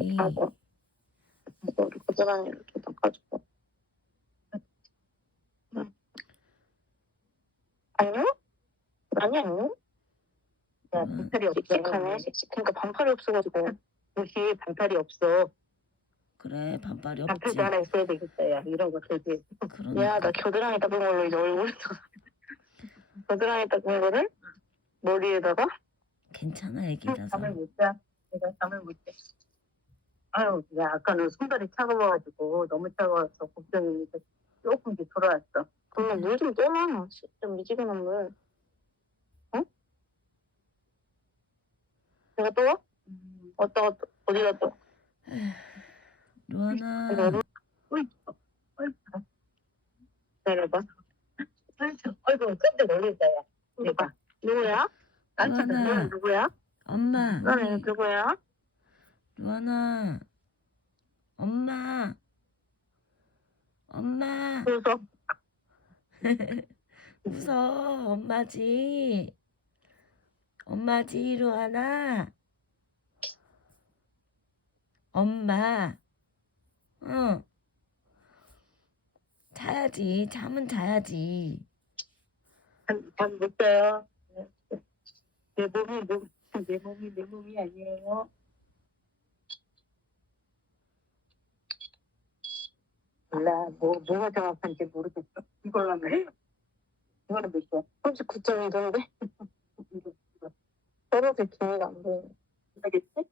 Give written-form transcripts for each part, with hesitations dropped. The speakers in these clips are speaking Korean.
애기. 하고 이거를 고스란히 이렇게 닦아주고. 아니요? 아니 아니요? 야, 반팔이 없어. 씩씩하네. 씩씩하니까 반팔이 없어가지고 옷이 반팔이 없어. 그래, 반팔이 없지. 반팔도 하나 있어야 되겠다. 야, 이런 거 되지. 그러니까. 야, 나 겨드랑이 닦은 걸로 이제 얼굴에 겨드랑이 닦은 거를 머리에다가. 괜찮아, 애기라서. 잠을 못 자. 내가 잠을 못 자. 아유, 야, 아까는 손발이 차가워가지고 너무 차가워서 걱정이니까 조금 뒤 돌아왔어. 엄마 물 좀 떠놔. 좀 미지근한 물. 응? 내가 떠와? 어디다 떠? 루아나. 기다려봐. 아이고, 근데 놀랬다, 야. 내가. 누구야? 루아나. 누구야? 엄마. 너는 누구야? 루아나. 엄마. 엄마. 웃어. 웃어. 엄마지. 엄마지, 루아나. 엄마. 응. 자야지. 잠은 자야지. 잠못 자요. 내 몸이 아니에요. 몰라, 뭐가 정확한지 모르겠어. 이걸로 하면. 이거는 몇 개야? 39.2도인데? 떨어질 기미가 안 보이네. 알겠지?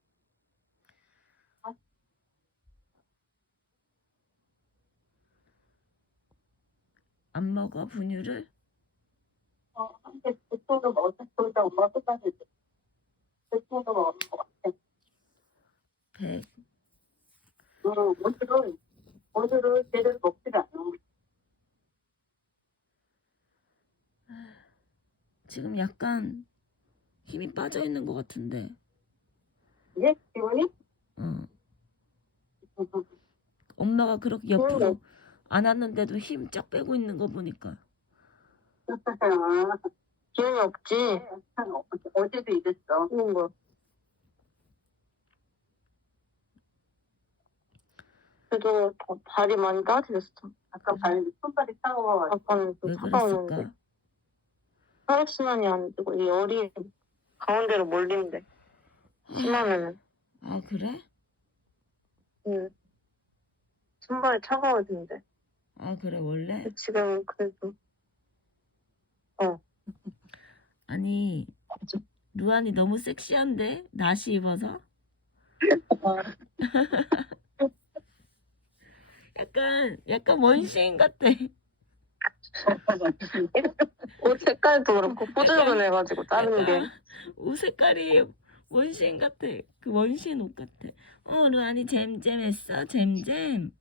안 먹어, 분유를? 한테 대통도 먹었다. 엄마가 끝까지 대통도 먹은 것 같아. 100. 오늘은 제대로 먹질 않아. 지금 약간 힘이 빠져 있는 것 같은데. 예? 기분이? 응. 엄마가 그렇게 옆으로 안 왔는데도 힘 쫙 빼고 있는 거 보니까. 기운이 없지? 어제도 이랬어. 뭐. 그래도 발이 많이 따뜻했어. 아까 손발이 차가워. 아까는 좀 왜 차가웠는데. 그랬을까? 혈액순환이 안 되고 이 열이 가운데로 몰린대. 심하면은. 아, 그래? 응. 손발이 차가워진대. 아, 그래, 원래? 지금 그래도. 아니, 루안이 너무 섹시한데? 나시 입어서? 약간 원시인 같아. 옷 색깔도 그렇고 뽀들뽀들해가지고 다른 게. 옷 색깔이 원시인 같아. 그 원시인 옷 같아. 루안이 잼잼했어? 잼잼?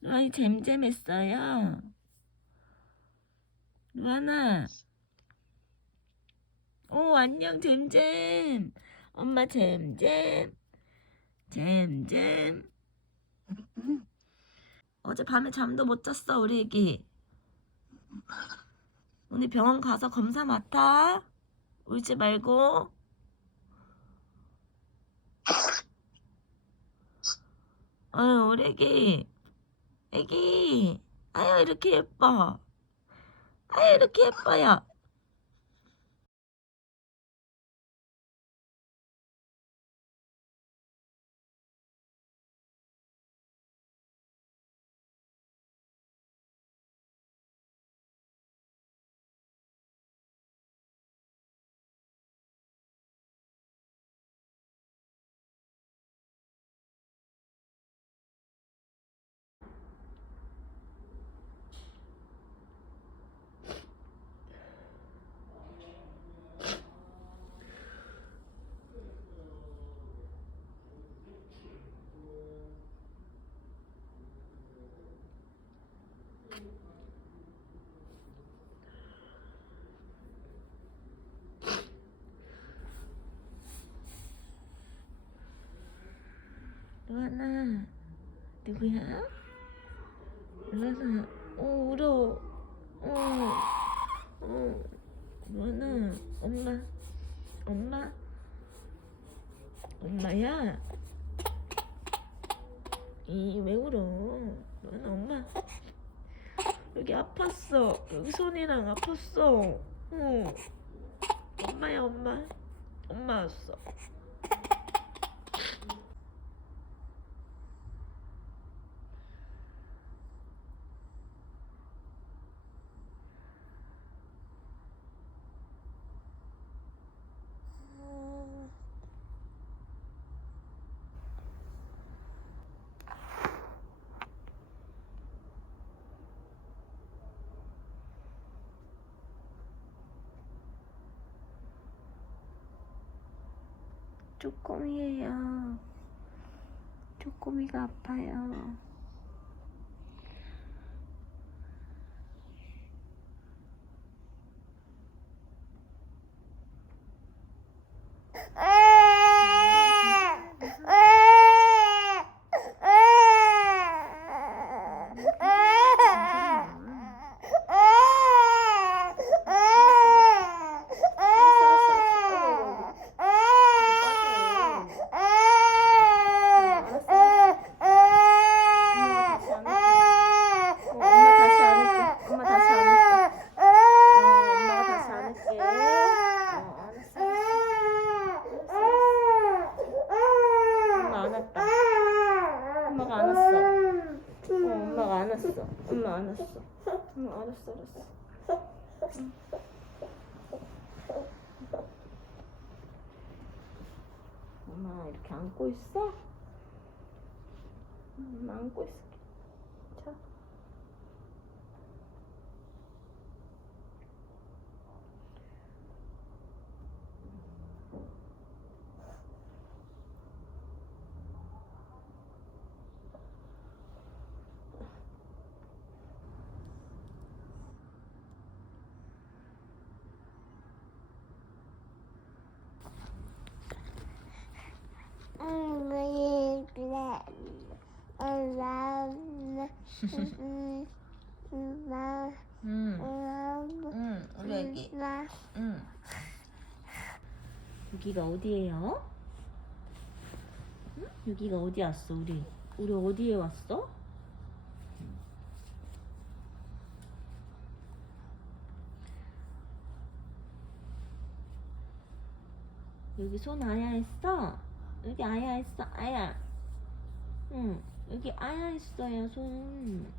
루안이 잼잼했어요? 루안아. 안녕, 잼잼. 엄마 잼잼. 잼잼. 어젯밤에 잠도 못 잤어, 우리 애기. 오늘 병원 가서 검사 맡아. 울지 말고. 아유, 우리 애기. 애기. 아유, 이렇게 예뻐. 아유, 이렇게 예뻐요. 루아나. 누구야? 루아나. 울어. 루아나. 엄마. 엄마야. 왜 울어? 너는 엄마 여기 아팠어. 여기 손이랑 아팠어. 응. 엄마야 엄마. 엄마 왔어. 쪼꼬미예요. 쪼꼬미가 아파요. 엄마가 안았어. 엄마가 안았어. 엄마 안았어. 엄마 알았어. 엄마 이렇게 안고 있어? 엄마 안고 있을게. 자. 우리 애기. 여기가 어디예요? 여기가 어디 왔어, 우리? 우리 어디에 왔어? 여기 손 아야 했어? 여기 아야 했어, 아야. 여기 아야 했어요, 손.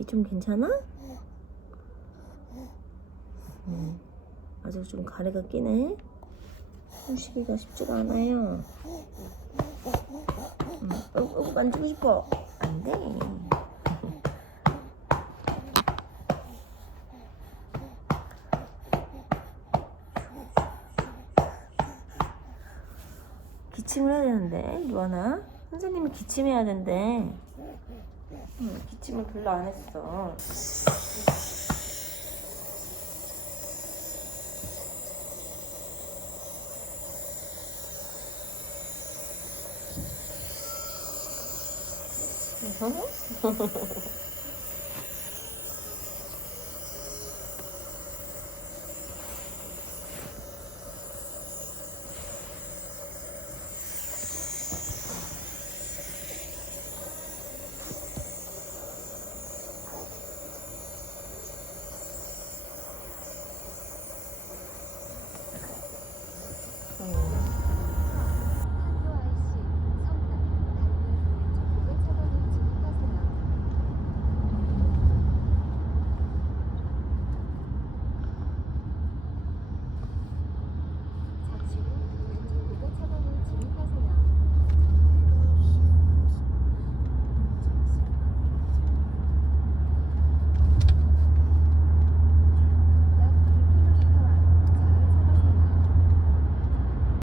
이 좀 괜찮아? 아직 좀 가래가 끼네. 숨쉬기가 쉽지가 않아요. 만지고 싶어. 안 돼. 기침을 해야 되는데, 루아나. 선생님이 기침해야 된대. 기침을 별로 안 했어. 괜찮아?